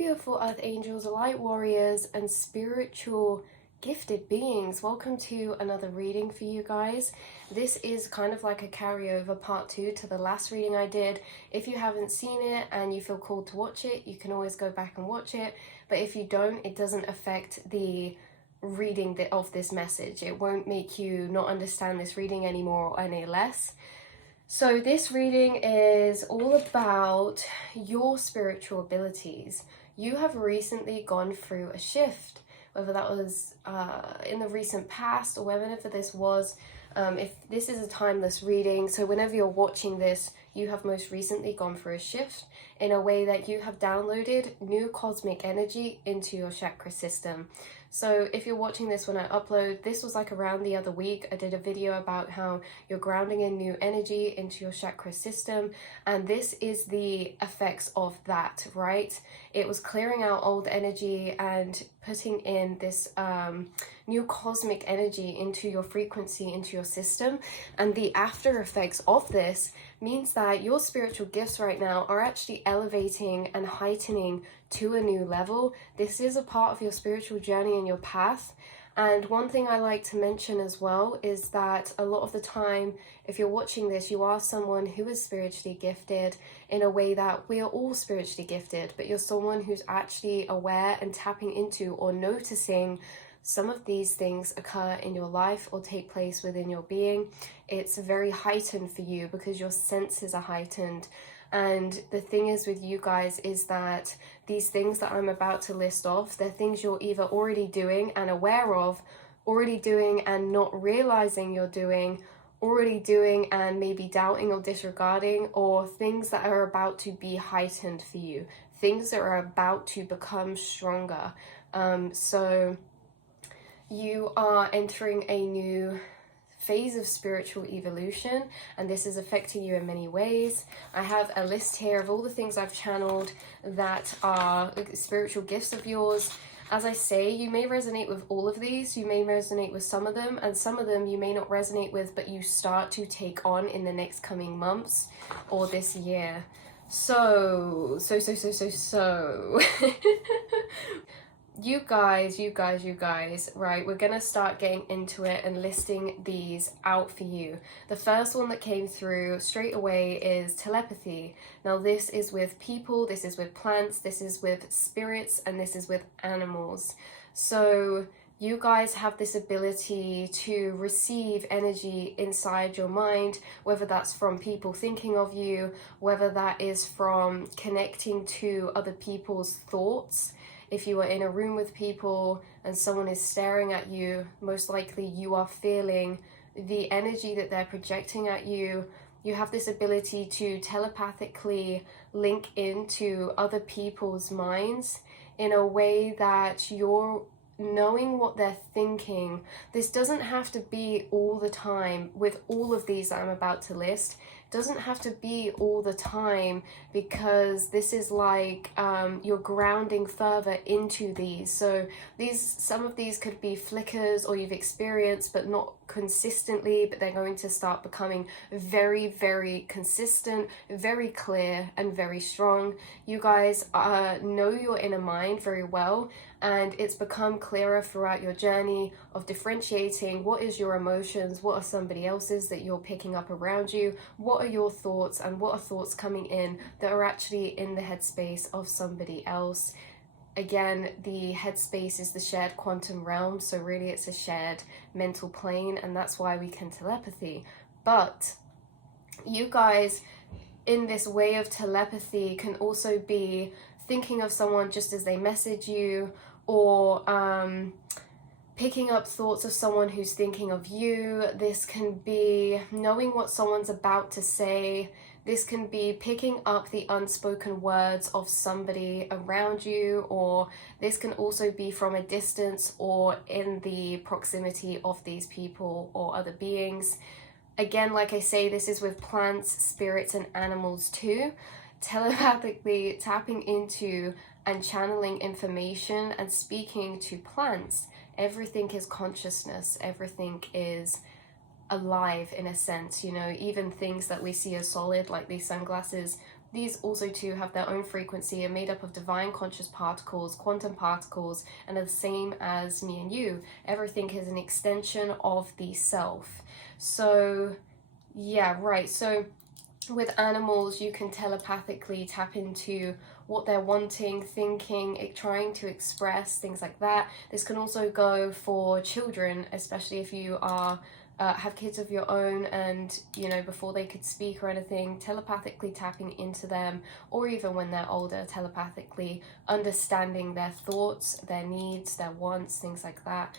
beautiful earth angels, light warriors, and spiritual gifted beings. Welcome to another reading for you guys. This is kind of like a carryover part 2 to the last reading I did. If you haven't seen it and you feel called to watch it, you can always go back and watch it. But if you don't, it doesn't affect the reading of this message. It won't make you not understand this reading anymore or any less. So this reading is all about your spiritual abilities. You have recently gone through a shift, whether that was in the recent past or whenever this was. If this is a timeless reading, so whenever you're watching this, you have most recently gone through a shift in a way that you have downloaded new cosmic energy into your chakra system. So if you're watching this when I upload, this was like around the other week. I did a video about how you're grounding in new energy into your chakra system, and this is the effects of that, right? It was clearing out old energy and putting in this new cosmic energy into your frequency, into your system. And the after effects of this means that your spiritual gifts right now are actually elevating and heightening to a new level. This is a part of your spiritual journey and your path. And one thing I like to mention as well is that a lot of the time, if you're watching this, you are someone who is spiritually gifted in a way that we are all spiritually gifted, but you're someone who's actually aware and tapping into or noticing some of these things occur in your life or take place within your being. It's very heightened for you because your senses are heightened. And the thing is with you guys is that these things that I'm about to list off, they're things you're either already doing and aware of, already doing and not realizing you're doing, already doing and maybe doubting or disregarding, or things that are about to be heightened for you, things that are about to become stronger. So you are entering a new phase of spiritual evolution, and this is affecting you in many ways. I have a list here of all the things I've channeled that are spiritual gifts of yours. As I say, you may resonate with all of these, you may resonate with some of them, and some of them you may not resonate with, but you start to take on in the next coming months or this year. So You guys, right, we're gonna start getting into it and listing these out for you. The first one that came through straight away is telepathy. Now this is with people, this is with plants, this is with spirits, and this is with animals. So you guys have this ability to receive energy inside your mind, whether that's from people thinking of you, whether that is from connecting to other people's thoughts. If you are in a room with people and someone is staring at you, most likely you are feeling the energy that they're projecting at you. You have this ability to telepathically link into other people's minds in a way that you're knowing what they're thinking. This doesn't have to be all the time with all of these that I'm about to list. Doesn't have to be all the time, because this is like you're grounding further into these. So some of these could be flickers or you've experienced but not consistently, but they're going to start becoming very, very consistent, very clear and very strong. You guys know your inner mind very well, and it's become clearer throughout your journey of differentiating what is your emotions, what are somebody else's that you're picking up around you, what are your thoughts, and what are thoughts coming in that are actually in the headspace of somebody else. Again, the headspace is the shared quantum realm, so really it's a shared mental plane, and that's why we can telepathy. But you guys, in this way of telepathy, can also be thinking of someone just as they message you, or picking up thoughts of someone who's thinking of you. This can be knowing what someone's about to say. This can be picking up the unspoken words of somebody around you, or this can also be from a distance or in the proximity of these people or other beings. Again, like I say, this is with plants, spirits, and animals too. Telepathically tapping into and channeling information and speaking to plants. Everything is consciousness, everything is alive in a sense, you know, even things that we see as solid, like these sunglasses, these also too have their own frequency, are made up of divine conscious particles, quantum particles, and are the same as me and you. Everything is an extension of the self. So yeah, right. So with animals, you can telepathically tap into what they're wanting, thinking, trying to express, things like that. This can also go for children, especially if you are have kids of your own, and you know, before they could speak or anything, telepathically tapping into them, or even when they're older, telepathically understanding their thoughts, their needs, their wants, things like that.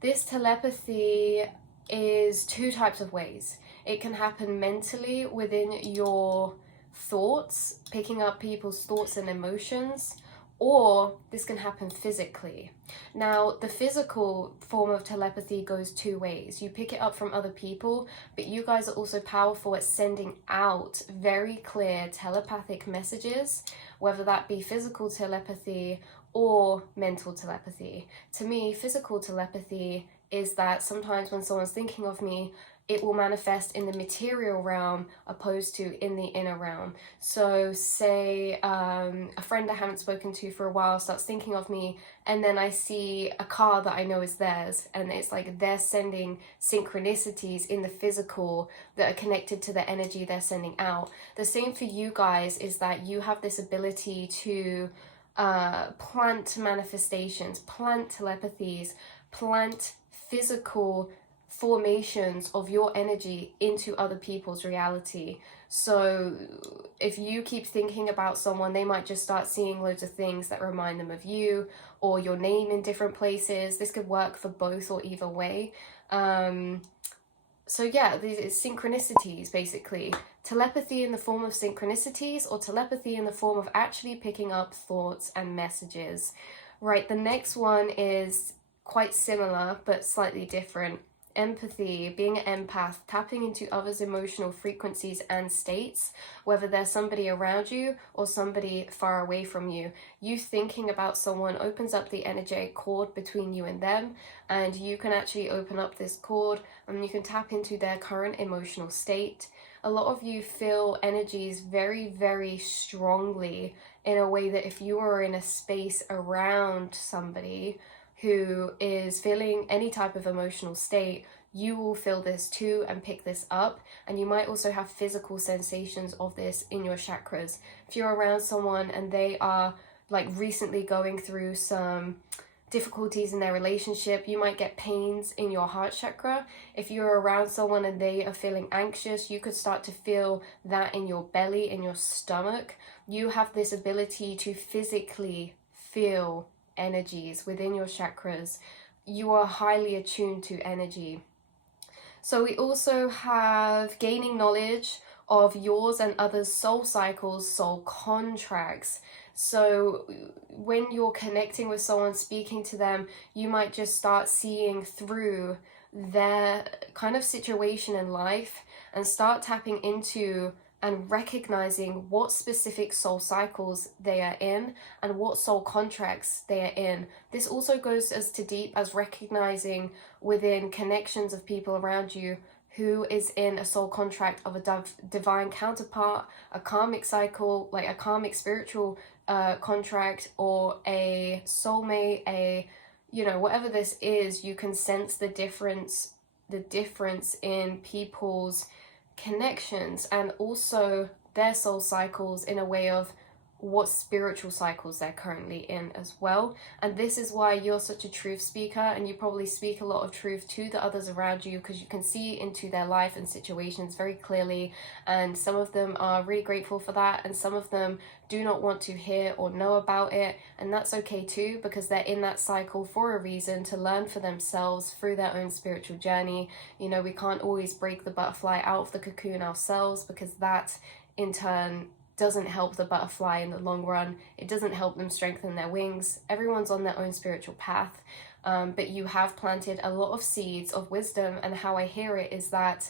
This telepathy is two types of ways. It can happen mentally within your thoughts, picking up people's thoughts and emotions, or this can happen physically. Now, the physical form of telepathy goes two ways. You pick it up from other people, but you guys are also powerful at sending out very clear telepathic messages, whether that be physical telepathy or mental telepathy. To me, physical telepathy is that sometimes when someone's thinking of me, it will manifest in the material realm opposed to in the inner realm. So say a friend I haven't spoken to for a while starts thinking of me, and then I see a car that I know is theirs, and it's like they're sending synchronicities in the physical that are connected to the energy they're sending out. The same for you guys is that you have this ability to plant manifestations, plant telepathies, plant physical formations of your energy into other people's reality. So if you keep thinking about someone, they might just start seeing loads of things that remind them of you, or your name in different places. This could work for both or either way. So yeah, these synchronicities, basically. Telepathy in the form of synchronicities, or telepathy in the form of actually picking up thoughts and messages. Right, the next one is quite similar but slightly different. Empathy, being an empath, tapping into others' emotional frequencies and states, whether they're somebody around you or somebody far away from you. You thinking about someone opens up the energetic cord between you and them, and you can actually open up this cord and you can tap into their current emotional state. A lot of you feel energies very, very strongly, in a way that if you were in a space around somebody who is feeling any type of emotional state, you will feel this too and pick this up. And you might also have physical sensations of this in your chakras. If you're around someone and they are like recently going through some difficulties in their relationship, you might get pains in your heart chakra. If you're around someone and they are feeling anxious, you could start to feel that in your belly, in your stomach. You have this ability to physically feel energies within your chakras. You are highly attuned to energy. So we also have gaining knowledge of yours and others' soul cycles, soul contracts. So when you're connecting with someone, speaking to them, you might just start seeing through their kind of situation in life and start tapping into and recognizing what specific soul cycles they are in and what soul contracts they are in. This also goes as to deep as recognizing within connections of people around you who is in a soul contract of a divine counterpart, a karmic cycle, like a karmic spiritual contract, or a soulmate, a, you know, whatever this is. You can sense the difference in people's connections and also their soul cycles in a way of what spiritual cycles they're currently in as well. And this is why you're such a truth speaker, and you probably speak a lot of truth to the others around you, because you can see into their life and situations very clearly, and some of them are really grateful for that, and some of them do not want to hear or know about it, and that's okay too, because they're in that cycle for a reason, to learn for themselves through their own spiritual journey. You know, we can't always break the butterfly out of the cocoon ourselves, because that in turn doesn't help the butterfly in the long run. It doesn't help them strengthen their wings. Everyone's on their own spiritual path, but you have planted a lot of seeds of wisdom. And how I hear it is that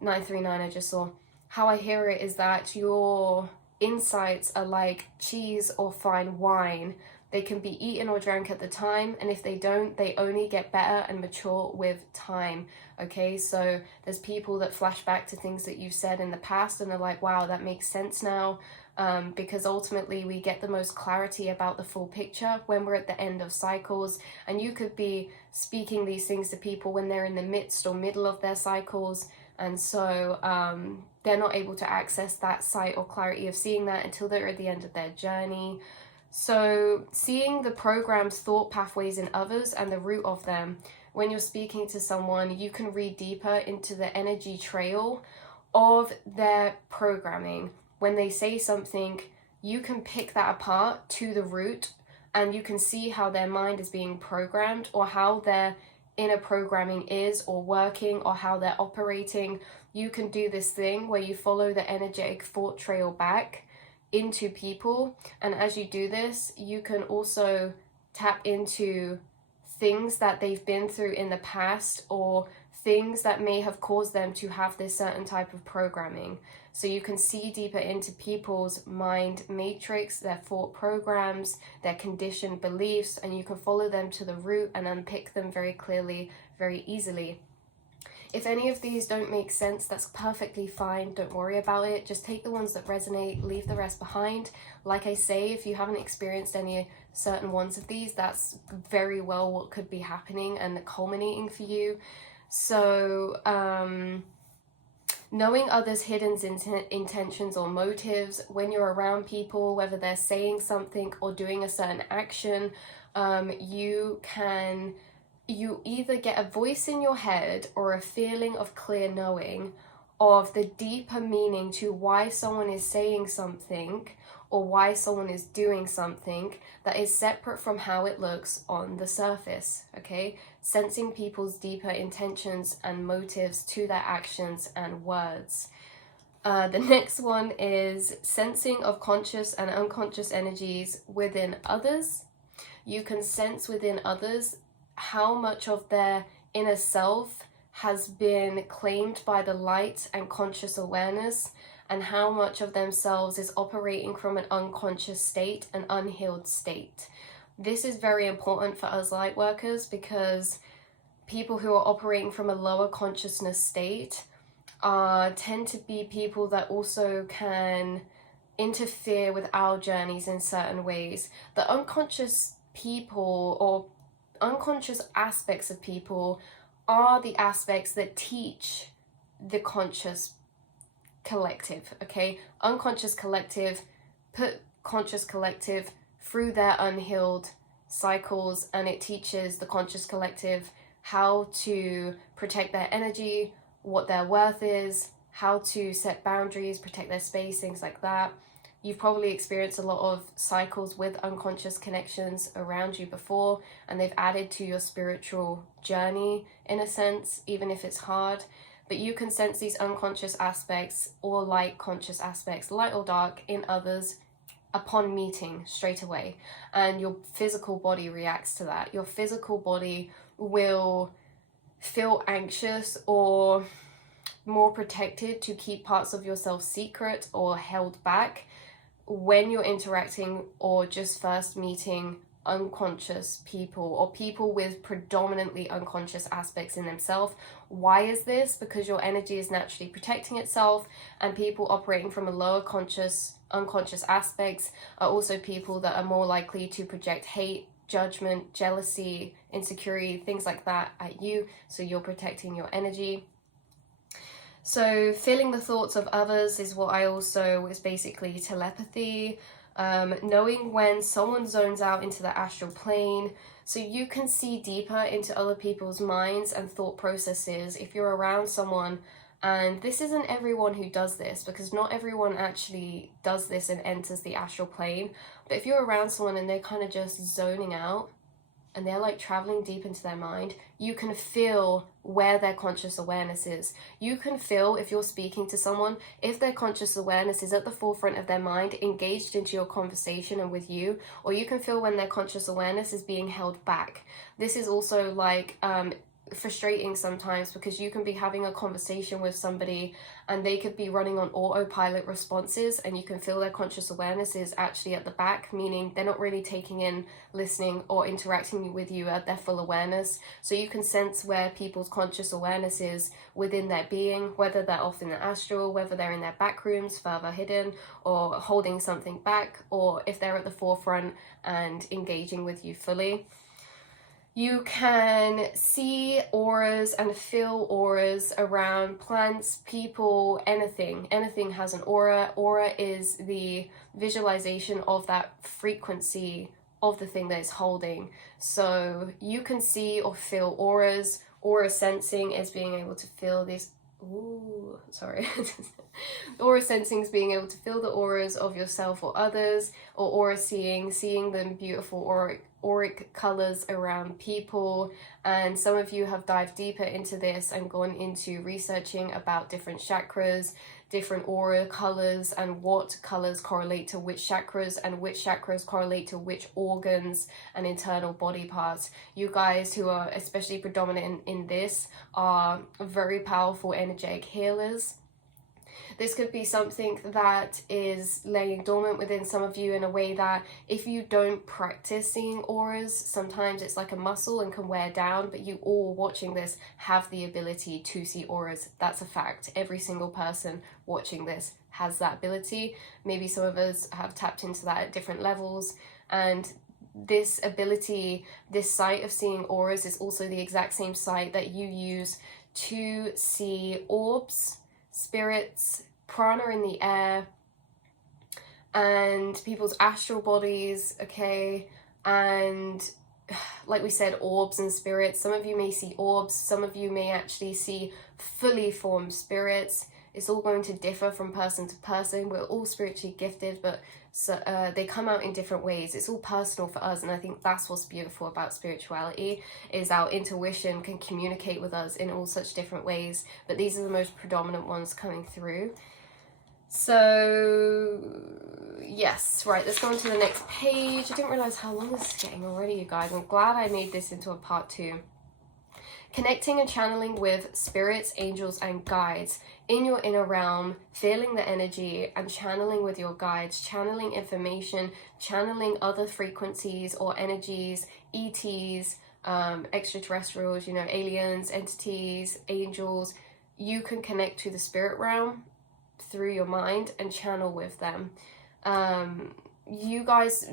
939 I just saw, how I hear it is that your insights are like cheese or fine wine. They can be eaten or drank at the time, and if they don't, they only get better and mature with time. Okay, so there's people that flash back to things that you've said in the past and they're like, wow, that makes sense now. Because ultimately we get the most clarity about the full picture when we're at the end of cycles. And you could be speaking these things to people when they're in the midst or middle of their cycles, and so they're not able to access that sight or clarity of seeing that until they're at the end of their journey. So seeing the program's thought pathways in others and the root of them, when you're speaking to someone, you can read deeper into the energy trail of their programming. When they say something, you can pick that apart to the root, and you can see how their mind is being programmed, or how their inner programming is or working, or how they're operating. You can do this thing where you follow the energetic thought trail back into people, and as you do this, you can also tap into things that they've been through in the past, or things that may have caused them to have this certain type of programming. So you can see deeper into people's mind matrix, their thought programs, their conditioned beliefs, and you can follow them to the root and unpick them very clearly, very easily. If any of these don't make sense, that's perfectly fine. Don't worry about it. Just take the ones that resonate, leave the rest behind. Like I say, if you haven't experienced any certain ones of these, that's very well what could be happening and culminating for you. So, knowing others' hidden intentions or motives when you're around people, whether they're saying something or doing a certain action, you either get a voice in your head or a feeling of clear knowing of the deeper meaning to why someone is saying something or why someone is doing something that is separate from how it looks on the surface, okay? Sensing people's deeper intentions and motives to their actions and words. The next one is sensing of conscious and unconscious energies within others. You can sense within others how much of their inner self has been claimed by the light and conscious awareness, and how much of themselves is operating from an unconscious state, an unhealed state. This is very important for us light workers, because people who are operating from a lower consciousness state tend to be people that also can interfere with our journeys in certain ways. The unconscious people, or unconscious aspects of people, are the aspects that teach the conscious collective, okay? Unconscious collective put conscious collective through their unhealed cycles, and it teaches the conscious collective how to protect their energy, what their worth is, how to set boundaries, protect their space, things like that. You've probably experienced a lot of cycles with unconscious connections around you before, and they've added to your spiritual journey in a sense, even if it's hard. But you can sense these unconscious aspects or light conscious aspects, light or dark, in others upon meeting straight away. And your physical body reacts to that. Your physical body will feel anxious or more protected to keep parts of yourself secret or held back when you're interacting or just first meeting unconscious people, or people with predominantly unconscious aspects in themselves. Why is this? Because your energy is naturally protecting itself, and people operating from a lower conscious, unconscious aspects are also people that are more likely to project hate, judgment, jealousy, insecurity, things like that at you, so you're protecting your energy. So feeling the thoughts of others is what I also is basically telepathy. Knowing when someone zones out into the astral plane, so you can see deeper into other people's minds and thought processes if you're around someone. And this isn't everyone who does this, because not everyone actually does this and enters the astral plane. But if you're around someone and they're kind of just zoning out and they're like traveling deep into their mind, you can feel where their conscious awareness is. You can feel, if you're speaking to someone, if their conscious awareness is at the forefront of their mind, engaged into your conversation and with you, or you can feel when their conscious awareness is being held back. This is also like frustrating sometimes, because you can be having a conversation with somebody and they could be running on autopilot responses, and you can feel their conscious awareness is actually at the back, meaning they're not really taking in, listening, or interacting with you at their full awareness. So you can sense where people's conscious awareness is within their being, whether they're off in the astral, whether they're in their back rooms further hidden or holding something back, or if they're at the forefront and engaging with you fully. You can see auras and feel auras around plants, people, anything. Anything has an aura. Aura is the visualization of that frequency of the thing that it's holding. So you can see or feel auras. Aura sensing is being able to feel this. Ooh, sorry. Aura sensing is being able to feel the auras of yourself or others, or aura seeing them beautiful auric colors around people. And some of you have dived deeper into this and gone into researching about different chakras, different aura colors, and what colors correlate to which chakras, and which chakras correlate to which organs and internal body parts. You guys who are especially predominant in this are very powerful energetic healers. This could be something that is laying dormant within some of you in a way that if you don't practice seeing auras, sometimes it's like a muscle and can wear down, but you all watching this have the ability to see auras. That's a fact. Every single person watching this has that ability. Maybe some of us have tapped into that at different levels, and this ability, this sight of seeing auras, is also the exact same sight that you use to see orbs, spirits, prana in the air, and people's astral bodies, okay? And like we said, orbs and spirits. Some of you may see orbs, some of you may actually see fully formed spirits. It's all going to differ from person to person. We're all spiritually gifted, but they come out in different ways. It's all personal for us, and I think that's what's beautiful about spirituality, is our intuition can communicate with us in all such different ways, but these are the most predominant ones coming through. So yes, right, let's go on to the next page. I didn't realize how long this is getting already, you guys. I'm glad I made this into a part 2. Connecting and channeling with spirits, angels, and guides in your inner realm, feeling the energy and channeling with your guides, channeling information, channeling other frequencies or energies, ETs, extraterrestrials, aliens, entities, angels. You can connect to the spirit realm through your mind and channel with them. You guys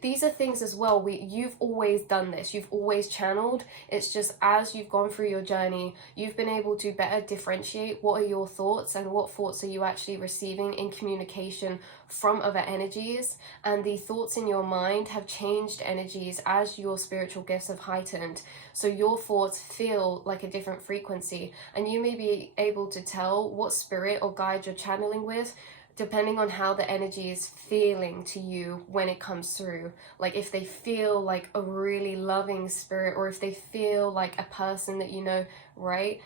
these are things as well, you've always done this, you've always channeled. It's just as you've gone through your journey, you've been able to better differentiate what are your thoughts and what thoughts are you actually receiving in communication from other energies. And the thoughts in your mind have changed energies as your spiritual gifts have heightened, so your thoughts feel like a different frequency, and you may be able to tell what spirit or guide you're channeling with depending on how the energy is feeling to you when it comes through. Like if they feel like a really loving spirit, or if they feel like a person that you know, right?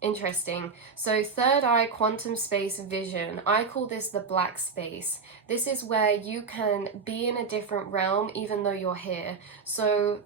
Interesting. So third eye quantum space vision, I call this the black space. This is where you can be in a different realm even though you're here. So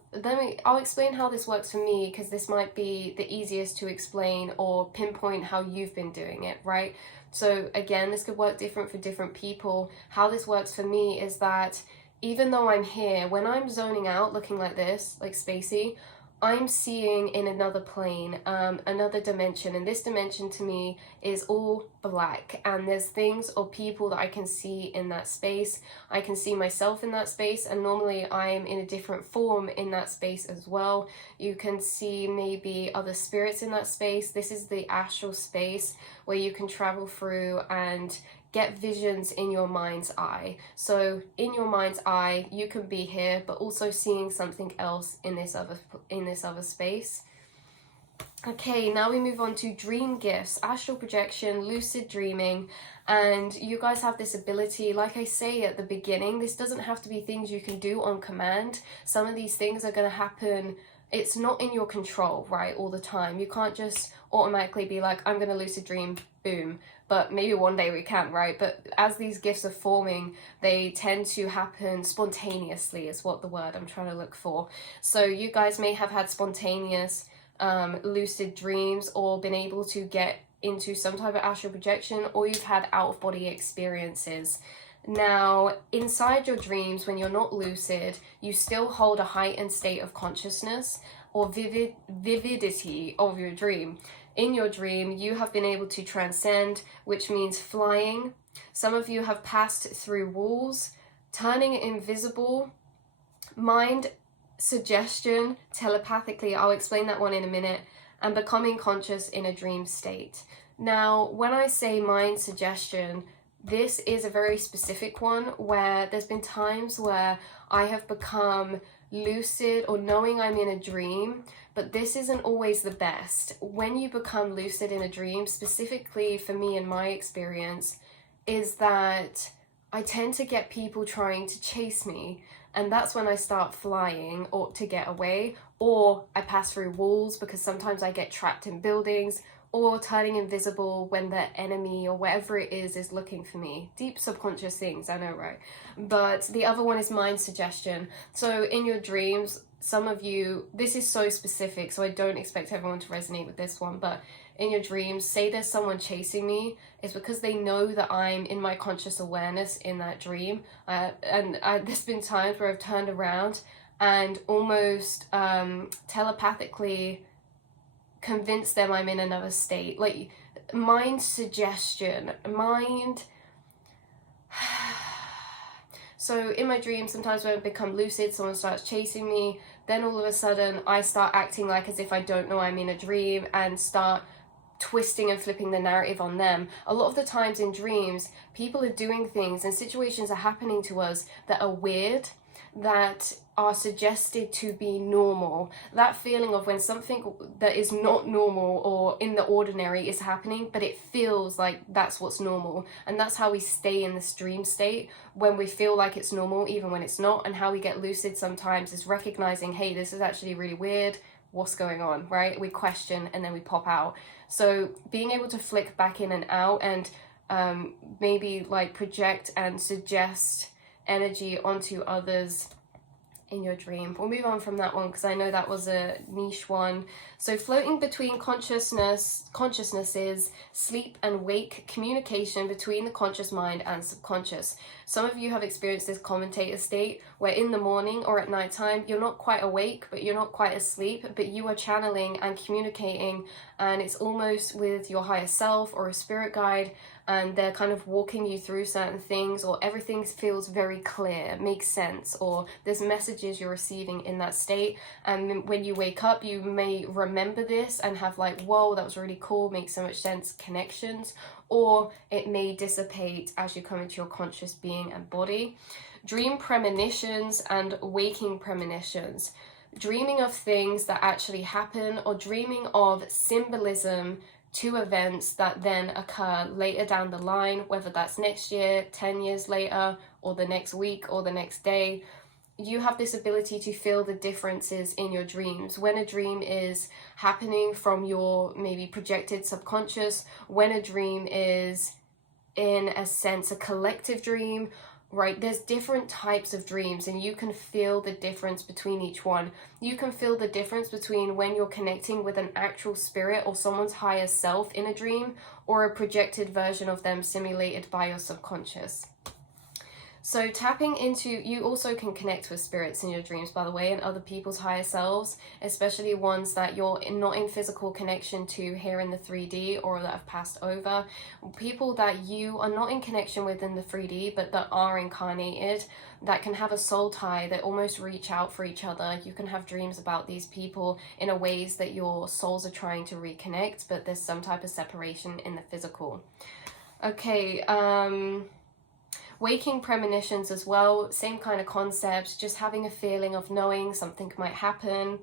I'll explain how this works for me, because this might be the easiest to explain or pinpoint how you've been doing it, right? So again, this could work different for different people. How this works for me is that even though I'm here, when I'm zoning out looking like this, like spacey, I'm seeing in another plane, another dimension, and this dimension to me is all black, and there's things or people that I can see in that space. I can see myself in that space, and normally I'm in a different form in that space as well. You can see maybe other spirits in that space. This is the astral space where you can travel through and get visions in your mind's eye. So in your mind's eye, you can be here, but also seeing something else in this other space. Okay, now we move on to dream gifts, astral projection, lucid dreaming, and you guys have this ability. Like I say at the beginning, this doesn't have to be things you can do on command. Some of these things are going to happen it's not in your control, right, all the time. You can't just automatically be like, I'm gonna lucid dream, boom. But maybe one day we can, right? But as these gifts are forming, they tend to happen spontaneously, is what the word I'm trying to look for. So you guys may have had spontaneous lucid dreams, or been able to get into some type of astral projection, or you've had out-of-body experiences. Now, inside your dreams, when you're not lucid, you still hold a heightened state of consciousness or vividity of your dream. In your dream, you have been able to transcend, which means flying. Some of you have passed through walls, turning invisible, mind suggestion telepathically, I'll explain that one in a minute, and becoming conscious in a dream state. Now, when I say mind suggestion, this is a very specific one where there's been times where I have become lucid or knowing I'm in a dream, but this isn't always the best. When you become lucid in a dream, specifically for me in my experience, is that I tend to get people trying to chase me, and that's when I start flying or to get away, or I pass through walls because sometimes I get trapped in buildings, or turning invisible when the enemy or whatever it is looking for me. Deep subconscious things, I know, right? But the other one is mind suggestion. So in your dreams, some of you, this is so specific, so I don't expect everyone to resonate with this one, but in your dreams, say there's someone chasing me, it's because they know that I'm in my conscious awareness in that dream. There's been times where I've turned around and almost telepathically convince them I'm in another state. Like mind suggestion, mind. So in my dreams, sometimes when I become lucid, someone starts chasing me, then all of a sudden I start acting like as if I don't know I'm in a dream and start twisting and flipping the narrative on them. A lot of the times in dreams, people are doing things and situations are happening to us that are weird, that are suggested to be normal. That feeling of when something that is not normal or in the ordinary is happening, but it feels like that's what's normal. And that's how we stay in this dream state, when we feel like it's normal even when it's not. And how we get lucid sometimes is recognizing, hey, this is actually really weird, what's going on, right? We question and then we pop out. So being able to flick back in and out, and maybe like project and suggest energy onto others in your dream. We'll move on from that one because I know that was a niche one. So floating between consciousnesses, sleep and wake, communication between the conscious mind and subconscious. Some of you have experienced this commentator state where in the morning or at nighttime you're not quite awake but you're not quite asleep, but you are channeling and communicating, and it's almost with your higher self or a spirit guide, and they're kind of walking you through certain things, or everything feels very clear, makes sense, or there's messages you're receiving in that state. And when you wake up, you may remember this and have like, whoa, that was really cool, makes so much sense, connections, or it may dissipate as you come into your conscious being and body. Dream premonitions and waking premonitions. Dreaming of things that actually happen, or dreaming of symbolism to events that then occur later down the line, whether that's next year, 10 years later, or the next week or the next day. You have this ability to feel the differences in your dreams. When a dream is happening from your maybe projected subconscious, when a dream is in a sense a collective dream, right? There's different types of dreams and you can feel the difference between each one. You can feel the difference between when you're connecting with an actual spirit or someone's higher self in a dream, or a projected version of them simulated by your subconscious. So tapping into, you also can connect with spirits in your dreams, by the way, and other people's higher selves, especially ones that you're not in physical connection to here in the 3D, or that have passed over. People that you are not in connection with in the 3D, but that are incarnated, that can have a soul tie, that almost reach out for each other. You can have dreams about these people in a ways that your souls are trying to reconnect, but there's some type of separation in the physical. Okay, waking premonitions as well, same kind of concept, just having a feeling of knowing something might happen.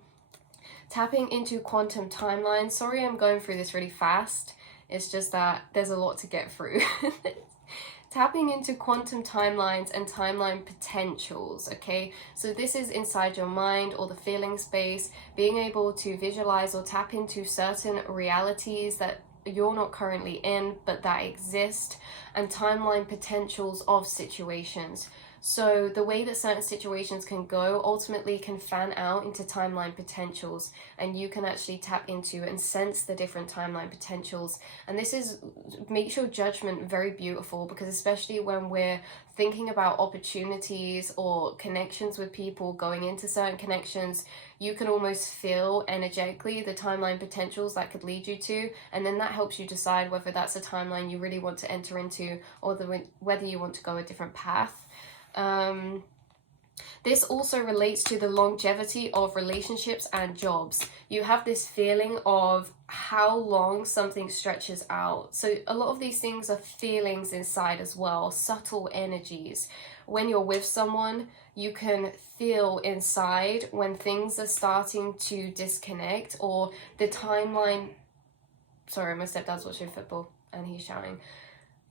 Tapping into quantum timelines. Sorry I'm going through this really fast, it's just that there's a lot to get through. tapping into quantum timelines and timeline potentials, okay? So this is inside your mind or the feeling space, being able to visualize or tap into certain realities that you're not currently in but that exist, and timeline potentials of situations. So the way that certain situations can go ultimately can fan out into timeline potentials, and you can actually tap into and sense the different timeline potentials. And this makes your judgment very beautiful, because especially when we're thinking about opportunities or connections with people, going into certain connections, you can almost feel energetically the timeline potentials that could lead you to, and then that helps you decide whether that's a timeline you really want to enter into, or whether you want to go a different path. This also relates to the longevity of relationships and jobs. You have this feeling of how long something stretches out. So a lot of these things are feelings inside as well, subtle energies. When you're with someone, you can feel inside when things are starting to disconnect, or the timeline. Sorry, my stepdad's watching football and he's shouting.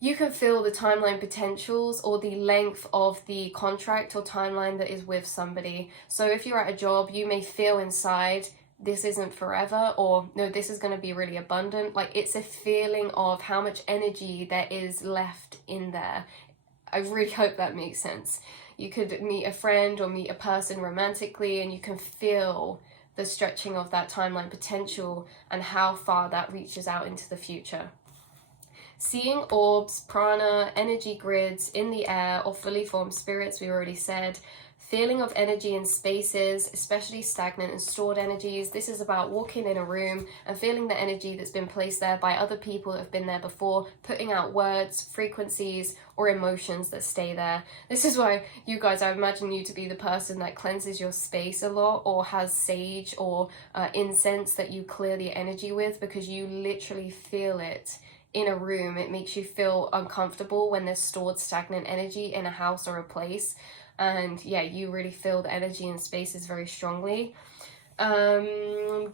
You can feel the timeline potentials or the length of the contract or timeline that is with somebody. So if you're at a job, you may feel inside, this isn't forever, or no, this is going to be really abundant. Like, it's a feeling of how much energy there is left in there. I really hope that makes sense. You could meet a friend or meet a person romantically, and you can feel the stretching of that timeline potential and how far that reaches out into the future. Seeing orbs, prana, energy grids in the air, or fully formed spirits, we already said. Feeling of energy in spaces, especially stagnant and stored energies. This is about walking in a room and feeling the energy that's been placed there by other people that have been there before, putting out words, frequencies, or emotions that stay there. This is why you guys, I imagine you to be the person that cleanses your space a lot, or has sage or incense that you clear the energy with, because you literally feel it in a room. It makes you feel uncomfortable when there's stored stagnant energy in a house or a place. And yeah, you really feel the energy in spaces very strongly. Tapping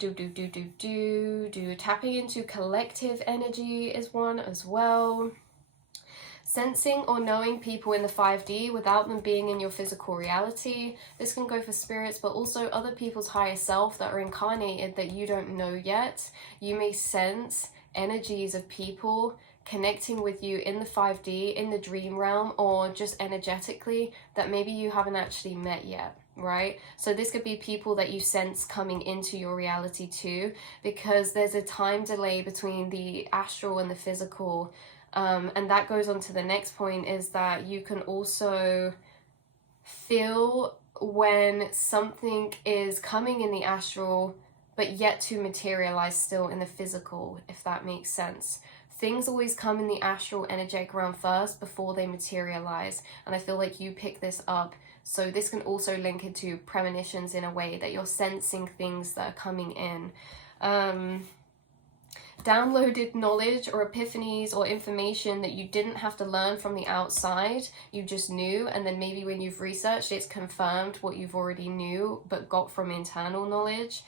into collective energy is one as well. Sensing or knowing people in the 5D without them being in your physical reality. This can go for spirits, but also other people's higher self that are incarnated that you don't know yet. You may sense energies of people connecting with you in the 5D, in the dream realm, or just energetically that maybe you haven't actually met yet, right? So this could be people that you sense coming into your reality too, because there's a time delay between the astral and the physical. And that goes on to the next point, is that you can also feel when something is coming in the astral but yet to materialize still in the physical, if that makes sense. Things always come in the astral energetic realm first before they materialize, and I feel like you pick this up. So this can also link into premonitions in a way that you're sensing things that are coming in. Downloaded knowledge or epiphanies or information that you didn't have to learn from the outside, you just knew, and then maybe when you've researched, it's confirmed what you've already knew but got from internal knowledge.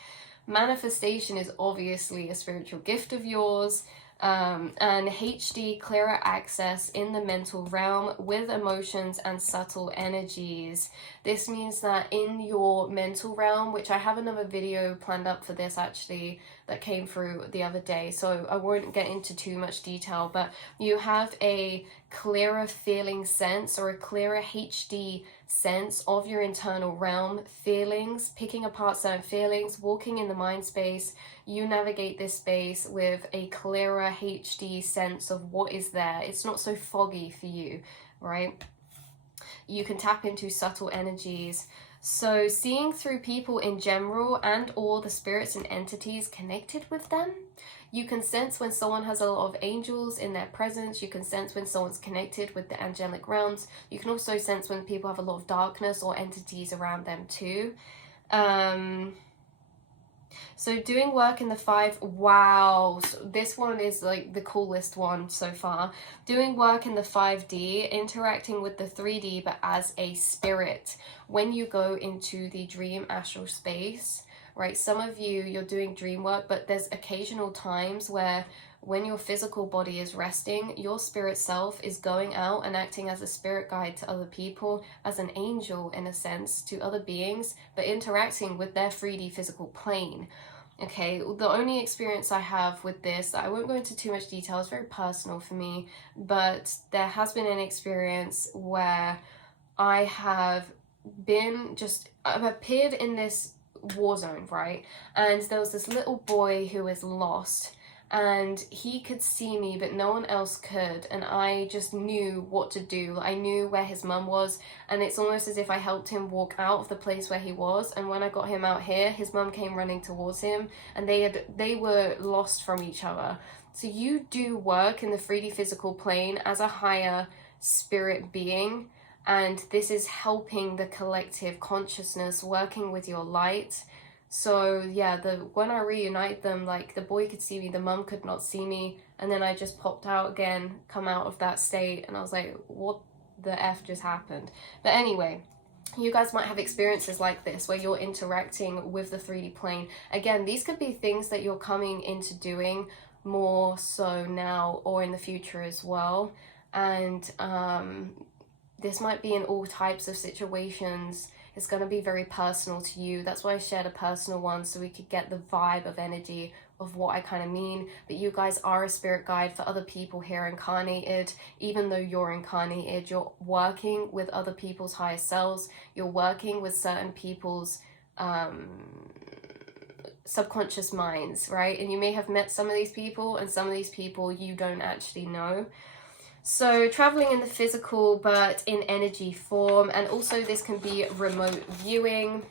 Manifestation is obviously a spiritual gift of yours. And HD, clearer access in the mental realm with emotions and subtle energies. This means that in your mental realm, which I have another video planned up for this actually that came through the other day, so I won't get into too much detail, but you have a clearer feeling sense, or a clearer HD sense of your internal realm, feelings, picking apart certain feelings, walking in the mind space. You navigate this space with a clearer HD sense of what is there. It's not so foggy for you, right? You can tap into subtle energies. So seeing through people in general, and or the spirits and entities connected with them. You can sense when someone has a lot of angels in their presence. You can sense when someone's connected with the angelic realms. You can also sense when people have a lot of darkness or entities around them too. So doing work in the 5, wow, so this one is like the coolest one so far. Doing work in the 5D, interacting with the 3D, but as a spirit. When you go into the dream astral space, right, some of you, you're doing dream work, but there's occasional times where when your physical body is resting, your spirit self is going out and acting as a spirit guide to other people, as an angel in a sense to other beings, but interacting with their 3D physical plane. Okay, the only experience I have with this, I won't go into too much detail, it's very personal for me, but there has been an experience where I have I've appeared in this war zone, right? And there was this little boy who was lost, and he could see me but no one else could, and I just knew what to do. I knew where his mum was, and it's almost as if I helped him walk out of the place where he was. And when I got him out here, his mum came running towards him, and they were lost from each other. So you do work in the 3D physical plane as a higher spirit being, and this is helping the collective consciousness, working with your light. So yeah, when I reunite them, like the boy could see me, the mum could not see me, and then I just popped out again, come out of that state, and I was like, what the F just happened? But anyway, you guys might have experiences like this where you're interacting with the 3D plane. Again, these could be things that you're coming into doing more so now or in the future as well. And this might be in all types of situations. It's going to be very personal to you. That's why I shared a personal one, so we could get the vibe of energy of what I kind of mean. But you guys are a spirit guide for other people here incarnated. Even though you're incarnated, you're working with other people's higher selves. You're working with certain people's subconscious minds, right? And you may have met some of these people, and some of these people you don't actually know. So traveling in the physical but in energy form, and also this can be remote viewing.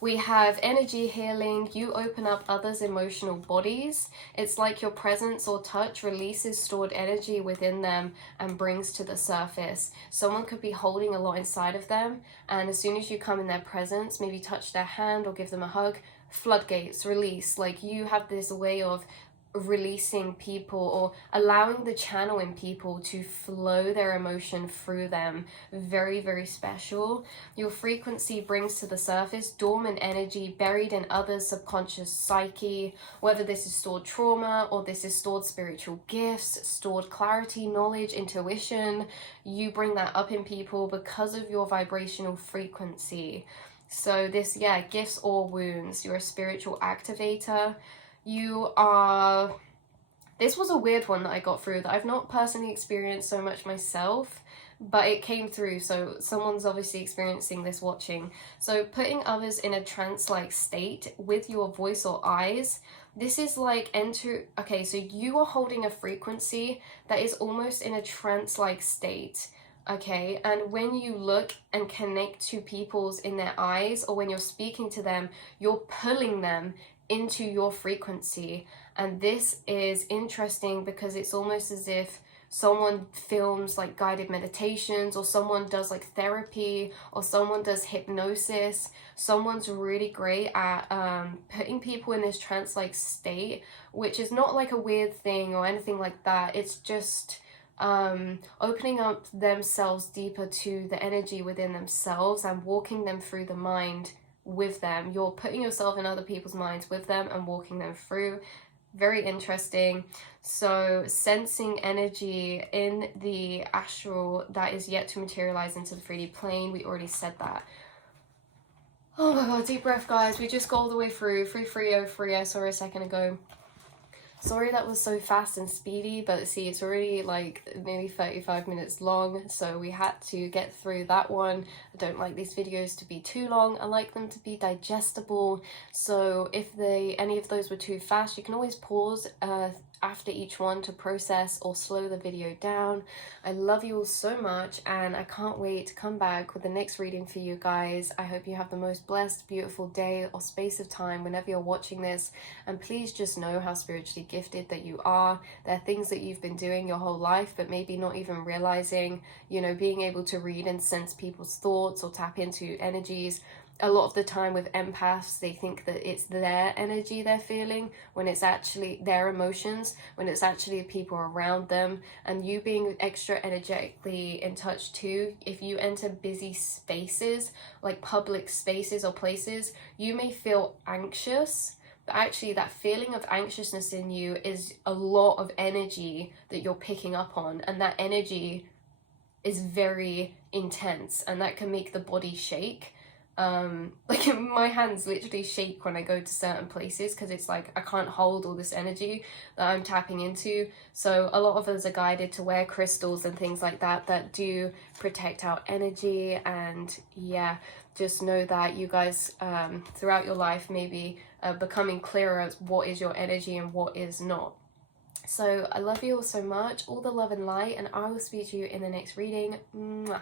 We have energy healing. You open up others' emotional bodies. It's like your presence or touch releases stored energy within them and brings to the surface. Someone could be holding a lot inside of them, and as soon as you come in their presence, maybe touch their hand or give them a hug, floodgates release. Like you have this way of releasing people or allowing the channel in people to flow their emotion through them. Very, very special. Your frequency brings to the surface dormant energy buried in others' subconscious psyche, whether this is stored trauma or this is stored spiritual gifts, stored clarity, knowledge, intuition. You bring that up in people because of your vibrational frequency. So this, yeah, gifts or wounds. You're a spiritual activator. This was a weird one that I got through that I've not personally experienced so much myself, but it came through, so someone's obviously experiencing this watching. So putting others in a trance-like state with your voice or eyes. This is like okay, so you are holding a frequency that is almost in a trance-like state. Okay, and when you look and connect to people's in their eyes, or when you're speaking to them, you're pulling them into your frequency. And this is interesting because it's almost as if someone films like guided meditations, or someone does like therapy, or someone does hypnosis. Someone's really great at putting people in this trance-like state, which is not like a weird thing or anything like that. It's just opening up themselves deeper to the energy within themselves and walking them through the mind with them. You're putting yourself in other people's minds with them and walking them through. Very interesting. So sensing energy in the astral that is yet to materialize into the 3D plane. We already said that. Oh my god, deep breath, guys. We just got all the way through 3303. I saw a second ago. Sorry that was so fast and speedy, but see, it's already like nearly 35 minutes long, so we had to get through that one. I don't like these videos to be too long. I like them to be digestible, so if any of those were too fast, you can always pause after each one to process or slow the video down. I love you all so much, and I can't wait to come back with the next reading for you guys. I hope you have the most blessed, beautiful day or space of time whenever you're watching this, and please just know how spiritually gifted that you are. There are things that you've been doing your whole life but maybe not even realizing. You know, being able to read and sense people's thoughts or tap into energies. A lot of the time with empaths, they think that it's their energy they're feeling when it's actually their emotions, when it's actually the people around them. And you being extra energetically in touch too, if you enter busy spaces, like public spaces or places, you may feel anxious, but actually that feeling of anxiousness in you is a lot of energy that you're picking up on, and that energy is very intense, and that can make the body shake. Like my hands literally shake when I go to certain places, because it's like I can't hold all this energy that I'm tapping into. So a lot of us are guided to wear crystals and things like that that do protect our energy. And yeah, just know that you guys throughout your life maybe becoming clearer as what is your energy and what is not. So I love you all so much, all the love and light, and I will speak to you in the next reading. Mwah.